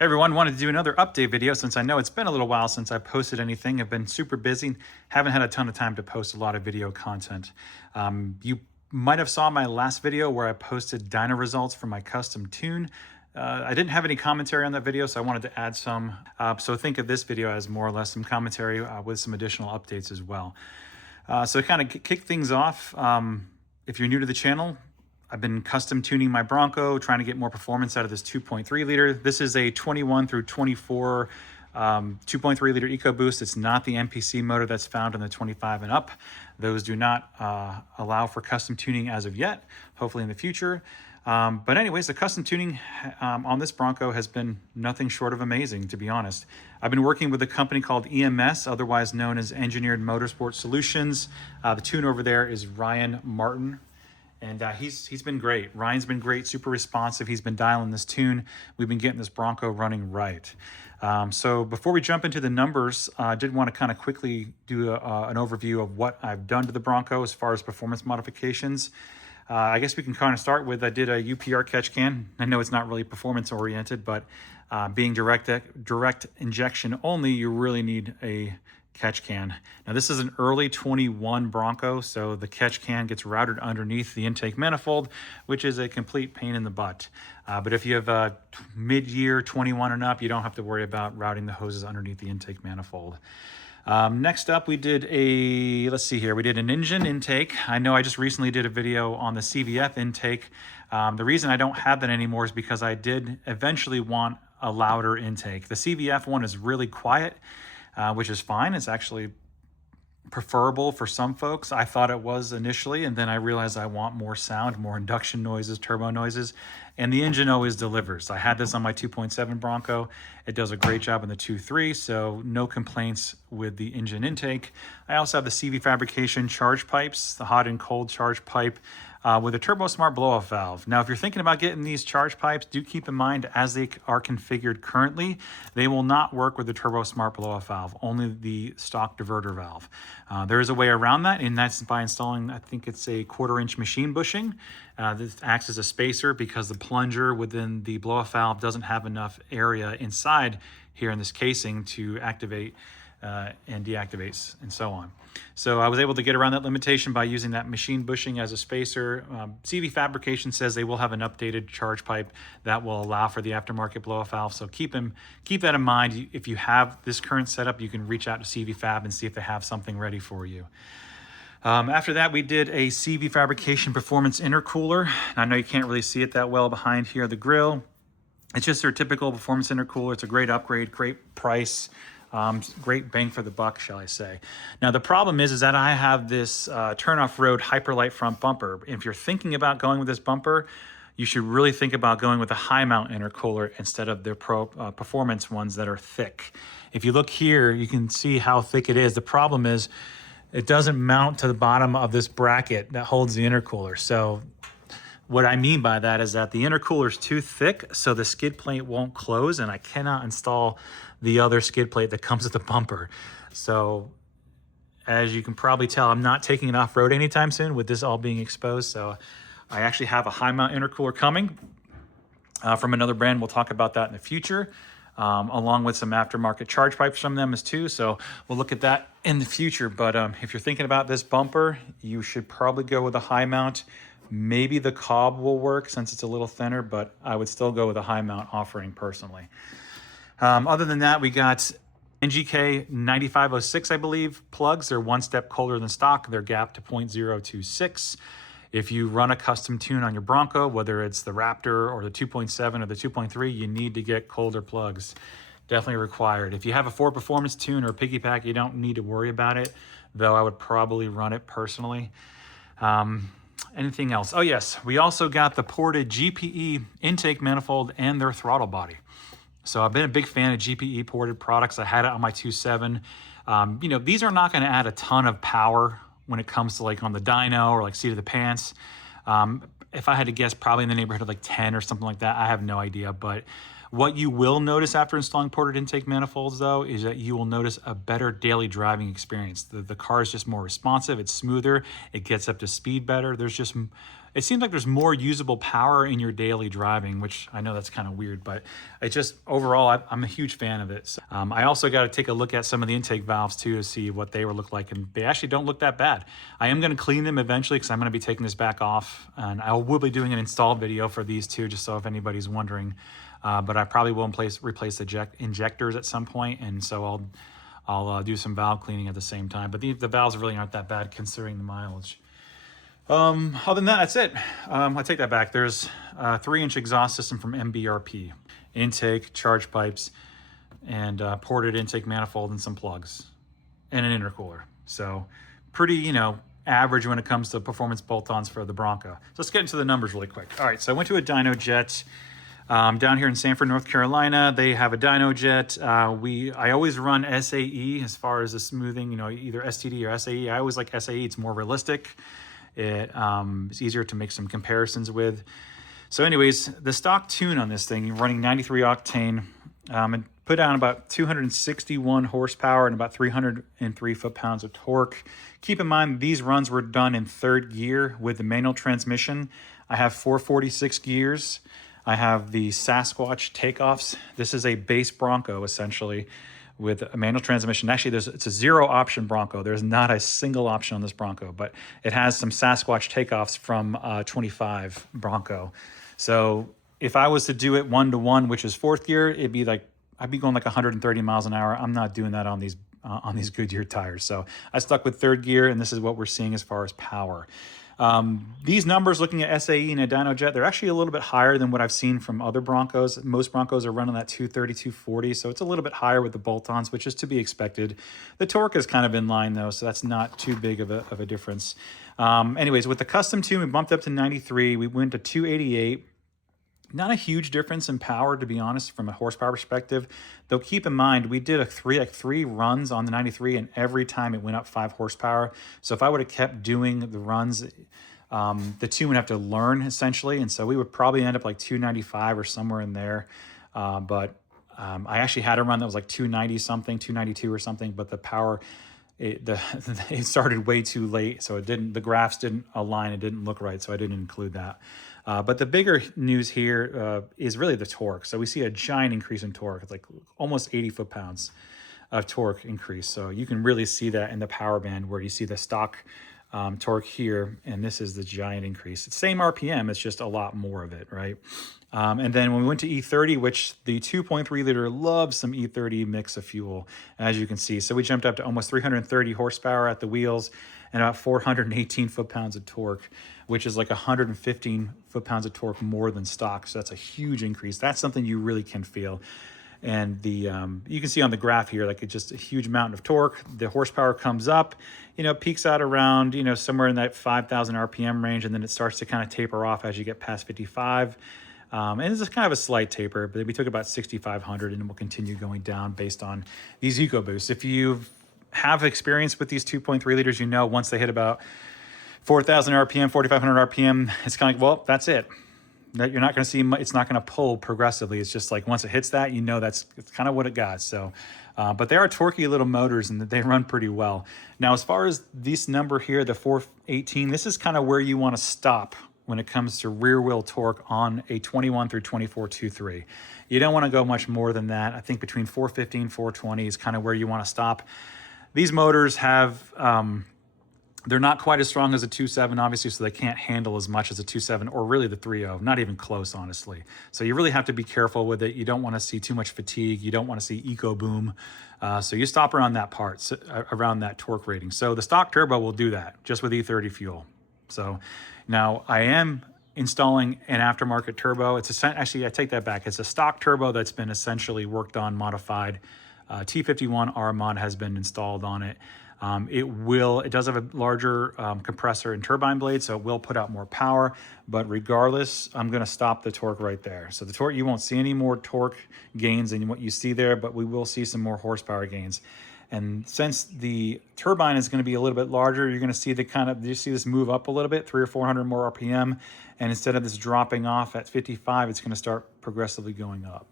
Hey everyone, wanted to do another update video since I know it's been a little while since I posted anything. I've been super busy, haven't had a ton of time to post a lot of video content. You might have saw my last video where I posted dyno results for my custom tune. I didn't have any commentary on that video, so I wanted to add some. So think of this video as more or less some commentary with some additional updates as well. So to kind of kick things off, if you're new to the channel, I've been custom tuning my Bronco, trying to get more performance out of this 2.3 liter. This is a 21 through 24 2.3 liter EcoBoost. It's not the MPC motor that's found in the 25 and up. Those do not allow for custom tuning as of yet, hopefully in the future. But anyways, the custom tuning on this Bronco has been nothing short of amazing, to be honest. I've been working with a company called EMS, otherwise known as Engineered Motorsport Solutions. The tune over there is Ryan Martin. And he's been great. Ryan's been great, super responsive. He's been dialing this tune. We've been getting this Bronco running right. So before we jump into the numbers, I did want to kind of quickly do an overview of what I've done to the Bronco as far as performance modifications. I guess we can kind of start with, I did a UPR catch can. I know it's not really performance oriented, but being direct injection only, you really need a catch can. Now this is an early 21 Bronco, so the catch can gets routed underneath the intake manifold, which is a complete pain in the butt. But if you have a mid-year 21 and up, you don't have to worry about routing the hoses underneath the intake manifold. Next up, we did we did an engine intake. I know I just recently did a video on the CVF intake. The reason I don't have that anymore is because I did eventually want a louder intake. The CVF one is really quiet, which is fine. It's actually preferable for some folks. I thought it was initially, and then I realized I want more sound, more induction noises, turbo noises, and the engine always delivers. I had this on my 2.7 Bronco. It does a great job in the 2.3, so no complaints with the engine intake. I also have the CV Fabrication charge pipes, the hot and cold charge pipe, with a Turbo Smart blow-off valve. Now, if you're thinking about getting these charge pipes, do keep in mind, as they are configured currently, they will not work with the Turbo Smart blow-off valve, only the stock diverter valve. There is a way around that, and that's by installing, I think it's a 1/4-inch machine bushing. This acts as a spacer because the plunger within the blow-off valve doesn't have enough area inside here in this casing to activate and deactivates and so on. So I was able to get around that limitation by using that machine bushing as a spacer. CV Fabrication says they will have an updated charge pipe that will allow for the aftermarket blow-off valve. So keep that in mind. If you have this current setup, you can reach out to CV Fab and see if they have something ready for you. After that, we did a CV Fabrication Performance Intercooler. I know you can't really see it that well behind here, the grill. It's just their typical performance intercooler. It's a great upgrade, great price. Great bang for the buck, shall I say. Now, the problem is that I have this turn-off road Hyperlight front bumper. If you're thinking about going with this bumper, you should really think about going with a high mount intercooler instead of their Pro Performance ones that are thick. If you look here, you can see how thick it is. The problem is it doesn't mount to the bottom of this bracket that holds the intercooler. So what I mean by that is that the intercooler is too thick, so the skid plate won't close, and I cannot install the other skid plate that comes with the bumper. So as you can probably tell, I'm not taking it off-road anytime soon with this all being exposed. So I actually have a high mount intercooler coming from another brand. We'll talk about that in the future, along with some aftermarket charge pipes from them as too. So we'll look at that in the future. But if you're thinking about this bumper, you should probably go with a high mount. Maybe the Cobb will work since it's a little thinner, but I would still go with a high mount offering personally. Other than that, we got NGK 9506, I believe, plugs. They're one step colder than stock. They're gapped to 0.026. If you run a custom tune on your Bronco, whether it's the Raptor or the 2.7 or the 2.3, you need to get colder plugs. Definitely required. If you have a Ford Performance tune or a piggy pack, you don't need to worry about it, though I would probably run it personally. Anything else? Oh yes, we also got the ported GPE intake manifold and their throttle body. So I've been a big fan of GPE ported products. I had it on my 2.7. You know, these are not going to add a ton of power when it comes to like on the dyno or like seat of the pants. If I had to guess, probably in the neighborhood of like 10 or something like that. I have no idea, but what you will notice after installing ported intake manifolds, though, is that you will notice a better daily driving experience. The car is just more responsive. It's smoother. It gets up to speed better. There's just it seems like there's more usable power in your daily driving, which I know that's kind of weird, but it just overall, I'm a huge fan of it. So, I also got to take a look at some of the intake valves too to see what they look like, and they actually don't look that bad. I am going to clean them eventually because I'm going to be taking this back off, and I will be doing an install video for these two, just so if anybody's wondering. But I probably will replace the injectors at some point, and so I'll do some valve cleaning at the same time. But the valves really aren't that bad considering the mileage. Other than that, that's it. I take that back. There's a 3-inch exhaust system from MBRP, intake, charge pipes, and ported intake manifold and some plugs, and an intercooler. So pretty, you know, average when it comes to performance bolt-ons for the Bronco. So let's get into the numbers really quick. All right, so I went to a dyno jet down here in Sanford, North Carolina. They have a dyno jet. I always run SAE as far as the smoothing, you know, either STD or SAE. I always like SAE. It's more realistic. It's easier to make some comparisons with. So anyways, the stock tune on this thing, you're running 93 octane, and put down about 261 horsepower and about 303 foot-pounds of torque. Keep in mind, these runs were done in 3rd gear with the manual transmission. I have 446 gears. I have the Sasquatch takeoffs. This is a base Bronco, essentially, with a manual transmission. Actually, it's a 0-option Bronco. There's not a single option on this Bronco, but it has some Sasquatch takeoffs from 25 Bronco. So if I was to do it 1-to-1, which is 4th gear, it'd be like, I'd be going like 130 miles an hour. I'm not doing that on these Goodyear tires. So I stuck with 3rd gear, and this is what we're seeing as far as power. These numbers, looking at SAE and a dyno jet, they're actually a little bit higher than what I've seen from other Broncos. Most Broncos are running that 230, 240, so it's a little bit higher with the bolt-ons, which is to be expected. The torque is kind of in line, though, so that's not too big of a difference. Anyways, with the custom tune, we bumped up to 93. We went to 288. Not a huge difference in power, to be honest, from a horsepower perspective. Though keep in mind, we did three runs on the 93, and every time it went up 5 horsepower. So if I would have kept doing the runs, the tune would have to learn, essentially. And so we would probably end up like 295 or somewhere in there. But I actually had a run that was like 290 something, 292 or something, but the power, it started way too late, so the graphs didn't align, it didn't look right, so I didn't include that. But the bigger news here is really the torque. So we see a giant increase in torque. It's like almost 80 foot-pounds of torque increase. So you can really see that in the power band where you see the stock torque here, and this is the giant increase. It's same RPM, it's just a lot more of it, right? And then when we went to E30, which the 2.3 liter loves some E30 mix of fuel, as you can see. So we jumped up to almost 330 horsepower at the wheels and about 418 foot-pounds of torque, which is like 115 foot-pounds of torque more than stock. So that's a huge increase. That's something you really can feel. And the you can see on the graph here, like it's just a huge mountain of torque. The horsepower comes up, you know, peaks out around, you know, somewhere in that 5,000 RPM range, and then it starts to kind of taper off as you get past 55. And it's just kind of a slight taper, but we took about 6,500, and it will continue going down based on these EcoBoosts. If you have experience with these 2.3 liters, you know once they hit about 4,000 RPM, 4,500 RPM, it's kind of like, well, that's it. That you're not going to see, it's not going to pull progressively. It's just like once it hits that, you know it's kind of what it got. So, but they are torquey little motors, and they run pretty well. Now, as far as this number here, the 418, this is kind of where you want to stop when it comes to rear wheel torque on a 21 through 24 2.3. You don't want to go much more than that. I think between 415 and 420 is kind of where you want to stop. These motors have, they're not quite as strong as a 2.7, obviously, so they can't handle as much as a 2.7 or really the 3.0, not even close, honestly. So you really have to be careful with it. You don't want to see too much fatigue. You don't want to see eco boom. So you stop around that part, so, around that torque rating. So the stock turbo will do that just with E30 fuel. So now I am installing an aftermarket turbo. Actually, I take that back. It's a stock turbo that's been essentially worked on, modified. T51R mod has been installed on it. It does have a larger compressor and turbine blade, so it will put out more power, but regardless, I'm going to stop the torque right there. So the torque, you won't see any more torque gains than what you see there, but we will see some more horsepower gains. And since the turbine is going to be a little bit larger, you're going to see you see this move up a little bit, 300 or 400 more RPM, and instead of this dropping off at 55, it's going to start progressively going up.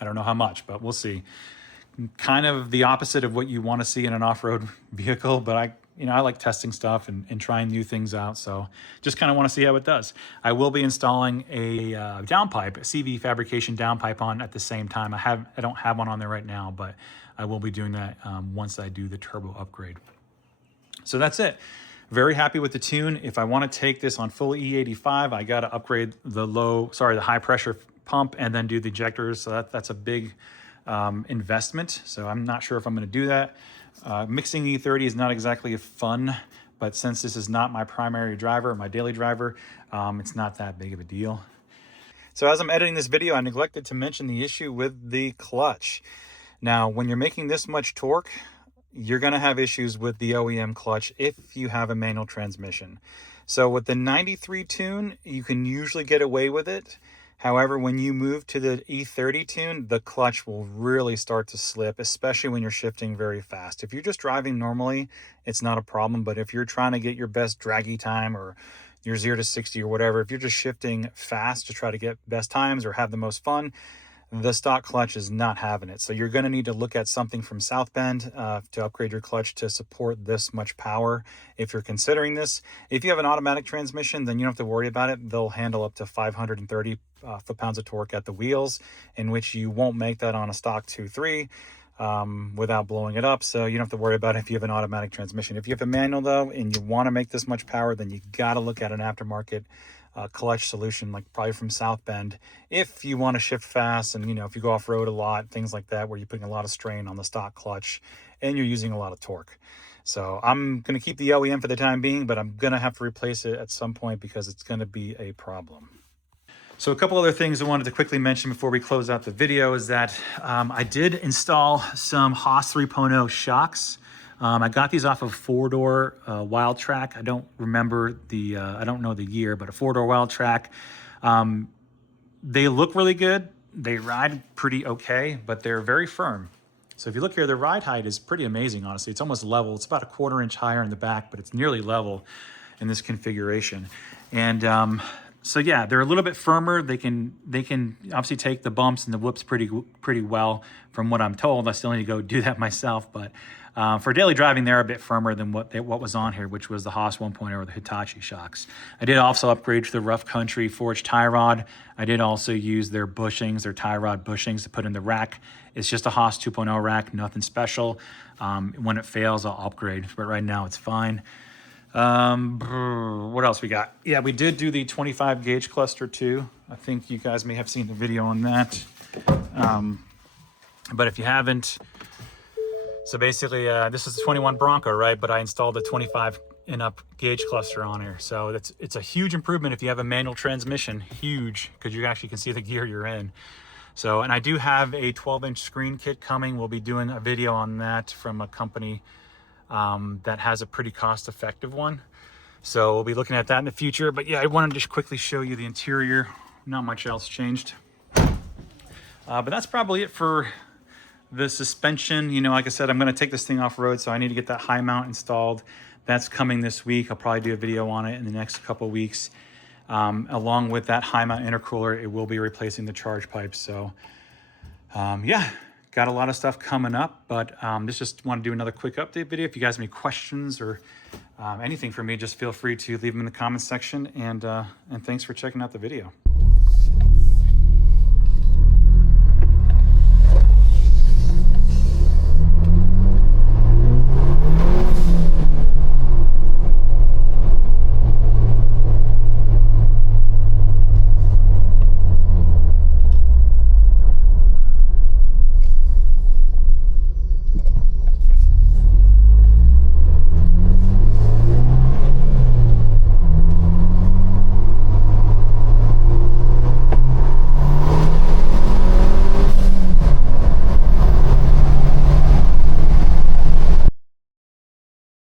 I don't know how much, but we'll see. Kind of the opposite of what you want to see in an off-road vehicle, but you know, I like testing stuff and trying new things out. So just kind of want to see how it does. I will be installing a downpipe, a CV fabrication downpipe on at the same time. I don't have one on there right now, but I will be doing that once I do the turbo upgrade. So that's it. Very happy with the tune. If I want to take this on full E85, I got to upgrade the high pressure pump and then do the injectors. So that's a big investment. So I'm not sure if I'm going to do that. Mixing E30 is not exactly fun, but since this is not my primary driver, my daily driver, it's not that big of a deal. So as I'm editing this video, I neglected to mention the issue with the clutch. Now, when you're making this much torque, you're going to have issues with the OEM clutch if you have a manual transmission. So with the 93 tune, you can usually get away with it. However, when you move to the E30 tune, the clutch will really start to slip, especially when you're shifting very fast. If you're just driving normally, it's not a problem. But if you're trying to get your best draggy time or your 0 to 60 or whatever, if you're just shifting fast to try to get best times or have the most fun, the stock clutch is not having it. So you're going to need to look at something from South Bend to upgrade your clutch to support this much power if you're considering this. If you have an automatic transmission, then you don't have to worry about it. They'll handle up to 530 foot-pounds of torque at the wheels, in which you won't make that on a stock 2.3 without blowing it up. So you don't have to worry about it if you have an automatic transmission. If you have a manual though, and you want to make this much power, then you got to look at an aftermarket clutch solution, like probably from South Bend, if you want to shift fast and, you know, if you go off-road a lot, things like that, where you're putting a lot of strain on the stock clutch and you're using a lot of torque. So I'm going to keep the OEM for the time being, but I'm going to have to replace it at some point because it's going to be a problem. So a couple other things I wanted to quickly mention before we close out the video is that I did install some Haas 3.0 shocks. I got these off of 4-door Wild Track. I don't remember the, I don't know the year, but a 4-door Wild Track. They look really good. They ride pretty okay, but they're very firm. So if you look here, the ride height is pretty amazing, honestly. It's almost level. It's about a 1/4 inch higher in the back, but it's nearly level in this configuration. And so yeah, they're a little bit firmer. They can obviously take the bumps and the whoops pretty well from what I'm told. I still need to go do that myself, but for daily driving, they're a bit firmer than what was on here, which was the Haas 1.0 or the Hitachi shocks. I did also upgrade to the Rough Country forged tie rod. I did also use their bushings, their tie rod bushings to put in the rack. It's just a Haas 2.0 rack, nothing special. When it fails, I'll upgrade, but right now it's fine. What else we got? Yeah, we did do the 25 gauge cluster too. I think you guys may have seen the video on that. But if you haven't, so basically this is a 21 Bronco, right? But I installed a 25 and up gauge cluster on here. So it's a huge improvement if you have a manual transmission, huge, because you actually can see the gear you're in. So, and I do have a 12-inch screen kit coming. We'll be doing a video on that from a company that has a pretty cost-effective one. So we'll be looking at that in the future. But yeah, I wanted to just quickly show you the interior. Not much else changed. But that's probably it for the suspension. You know, like I said, I'm going to take this thing off road, so I need to get that high mount installed. That's coming this week. I'll probably do a video on it in the next couple weeks. Along with that high mount intercooler, it will be replacing the charge pipes. So yeah, got a lot of stuff coming up, but just want to do another quick update video. If you guys have any questions or anything for me, just feel free to leave them in the comments section, and thanks for checking out the video.